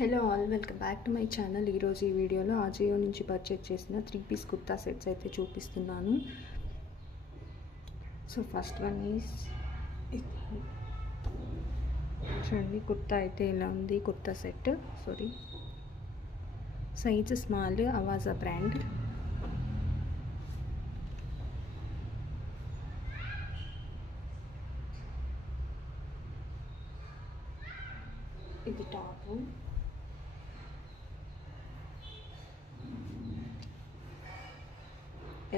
Hello all, welcome back to my channel. ఈరోజు ఈ వీడియోలో ఆజియో నుంచి పర్చేజ్ చేసిన 3 పీస్ కుర్తా సెట్స్ అయితే చూపిస్తున్నాను. సో ఫస్ట్ వన్ ఈజ్ చూడండి, కుర్తా అయితే ఇలా ఉంది. Kurta set size small, Avaasa brand. ఇది టాపు,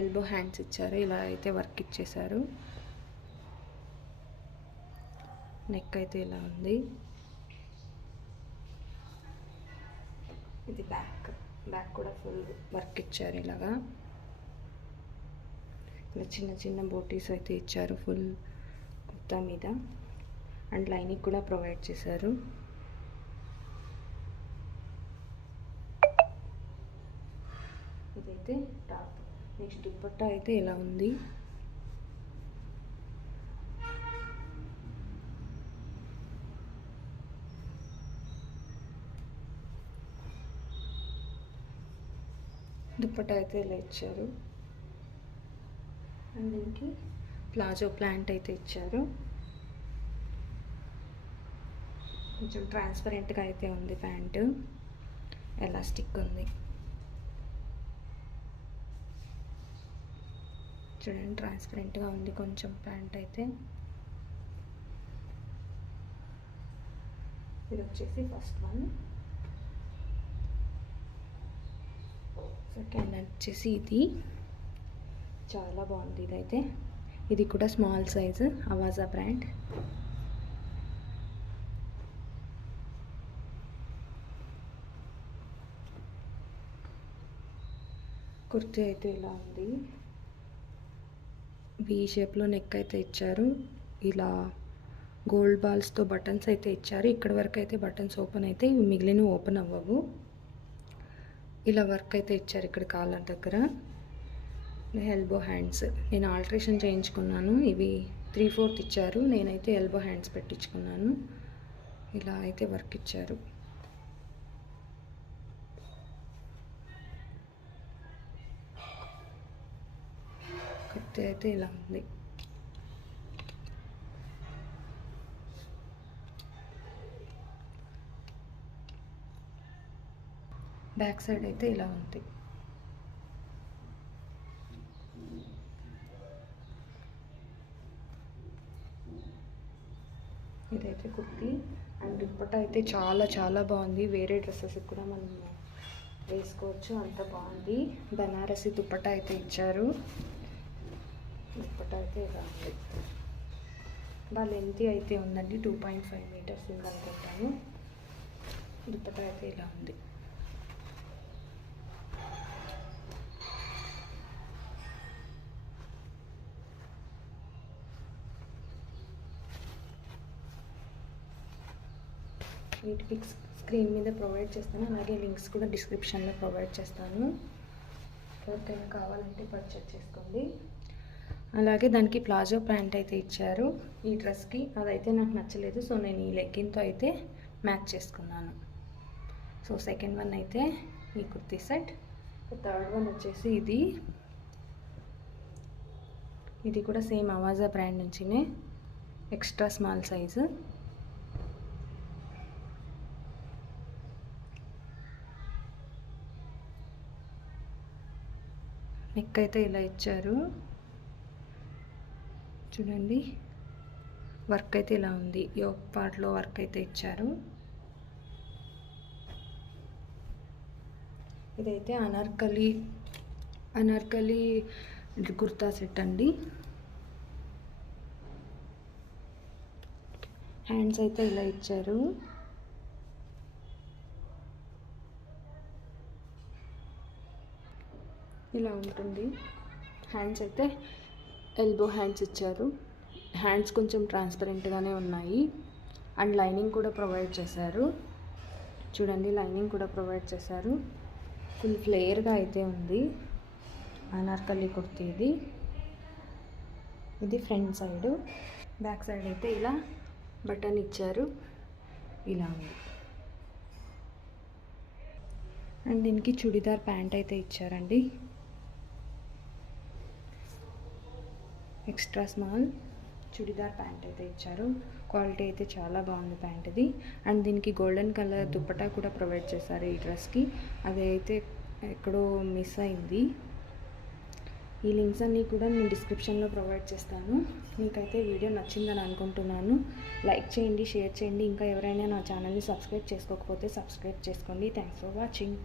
ఎల్బో హ్యాండ్స్ ఇచ్చారు. ఇలా అయితే వర్క్ ఇచ్చేసారు. నెక్ అయితే ఇలా ఉంది. ఇది బ్యాక్ కూడా ఫుల్ వర్క్ ఇచ్చారు. ఇలా చిన్న చిన్న బోటీస్ అయితే ఇచ్చారు ఫుల్ కుర్తా మీద. అండ్ లైనింగ్ కూడా ప్రొవైడ్ చేశారు. ఇదైతే టాప్. నెక్స్ట్ దుపట్టా అయితే ఇలా ఉంది. దుపట్టా అయితే ఇలా ఇచ్చారు. అండ్ దీనికి ప్లాజో ప్యాంట్ అయితే ఇచ్చారు. కొంచెం ట్రాన్స్పరెంట్గా అయితే ఉంది ప్యాంటు. ఎలాస్టిక్ ఉంది చూడండి, ట్రాన్స్పరెంట్గా ఉంది కొంచెం ప్యాంట్ అయితే. ఇది వచ్చేసి ఫస్ట్ వన్. సెకండ్ వచ్చేసి ఇది చాలా బాగుంది. ఇదైతే ఇది కూడా స్మాల్ సైజు, అవాజా బ్రాండ్. కుర్తీ అయితే ఇలా ఉంది. వి షేప్లో నెక్ అయితే ఇచ్చారు. ఇలా గోల్డ్ బాల్స్తో బటన్స్ అయితే ఇచ్చారు. ఇక్కడ వరకు అయితే బటన్స్ ఓపెన్ అయితే, ఇవి మిగిలిన ఓపెన్ అవ్వవు. ఇలా వర్క్ అయితే ఇచ్చారు ఇక్కడ కాలర్ దగ్గర. ఎల్బో హ్యాండ్స్ నేను ఆల్టరేషన్ చేయించుకున్నాను. ఇవి 3/4 ఇచ్చారు. నేనైతే ఎల్బో హ్యాండ్స్ పెట్టించుకున్నాను. ఇలా అయితే వర్క్ ఇచ్చారు. కుర్తీ అయితే ఇలా ఉంది. బ్యాక్ సైడ్ అయితే ఇలా ఉంది. ఇదైతే కుర్తీ. అండ్ దుపట్టా అయితే చాలా చాలా బాగుంది. వేరే డ్రెస్సెస్ కూడా మనం వేసుకోవచ్చు, అంత బాగుంది. బనారసి దుపట్టా అయితే ఇచ్చారు. దుపట్టా అయితే ఇలా ఉంది. బాగా లెంతీ అయితే ఉందండి. 2.5 మీటర్స్ ఉందనుకుంటాను. దుపట్టా అయితే ఇలా ఉంది. వీటి పిక్స్ స్క్రీన్ మీద ప్రొవైడ్ చేస్తాను. అలాగే లింక్స్ కూడా డిస్క్రిప్షన్లో ప్రొవైడ్ చేస్తాను. ఎవరికైనా కావాలంటే పర్చేస్ చేసుకోండి. అలాగే దానికి ప్లాజో ప్యాంట్ అయితే ఇచ్చారు ఈ డ్రెస్కి. అదైతే నాకు నచ్చలేదు, సో నేను ఈ లెగ్గిన్తో అయితే మ్యాచ్ చేసుకున్నాను. సో సెకండ్ వన్ అయితే ఈ కుర్తీ సెట్. థర్డ్ వన్ వచ్చేసి ఇది కూడా సేమ్ అవాజా బ్రాండ్ నుంచినే, ఎక్స్ట్రా స్మాల్ సైజు. నెక్ అయితే ఇలా ఇచ్చారు చూడండి. వర్క్ అయితే ఇలా ఉంది. యోక్ పార్ట్లో వర్క్ అయితే ఇచ్చారు. ఇదైతే అనార్కలి కుర్తా సెట్ అండి. హ్యాండ్స్ అయితే ఇలా ఇచ్చారు. ఇలా ఉంటుంది. హ్యాండ్స్ అయితే ఎల్బో హ్యాండ్స్ ఇచ్చారు. హ్యాండ్స్ కొంచెం ట్రాన్స్పరెంట్గానే ఉన్నాయి. అండ్ లైనింగ్ కూడా ప్రొవైడ్ చేశారు. చూడండి, లైనింగ్ కూడా ప్రొవైడ్ చేశారు. ఫుల్ ఫ్లేయర్గా అయితే ఉంది అనార్కలి కుర్తీ. ఇది ఫ్రంట్ సైడ్. బ్యాక్ సైడ్ అయితే ఇలా బటన్ ఇచ్చారు. ఇలా ఉంది. అండ్ దీనికి చుడిదార్ ప్యాంట్ అయితే ఇచ్చారండి, ఎక్స్ట్రా స్మాల్ చుడిదార్ ప్యాంట్ అయితే ఇచ్చారు. క్వాలిటీ అయితే చాలా బాగుంది ప్యాంట్ ఇది. అండ్ దీనికి గోల్డెన్ కలర్ దుప్పటా కూడా ప్రొవైడ్ చేశారు ఈ డ్రెస్కి, అదైతే ఎక్కడో మిస్ అయింది. ఈ లింక్స్ అన్నీ కూడా నేను డిస్క్రిప్షన్లో ప్రొవైడ్ చేస్తాను. మీకైతే వీడియో నచ్చిందని అనుకుంటున్నాను. లైక్ చేయండి, షేర్ చేయండి. ఇంకా ఎవరైనా నా ఛానల్ని సబ్స్క్రైబ్ చేసుకోకపోతే సబ్స్క్రైబ్ చేసుకోండి. Thanks for watching.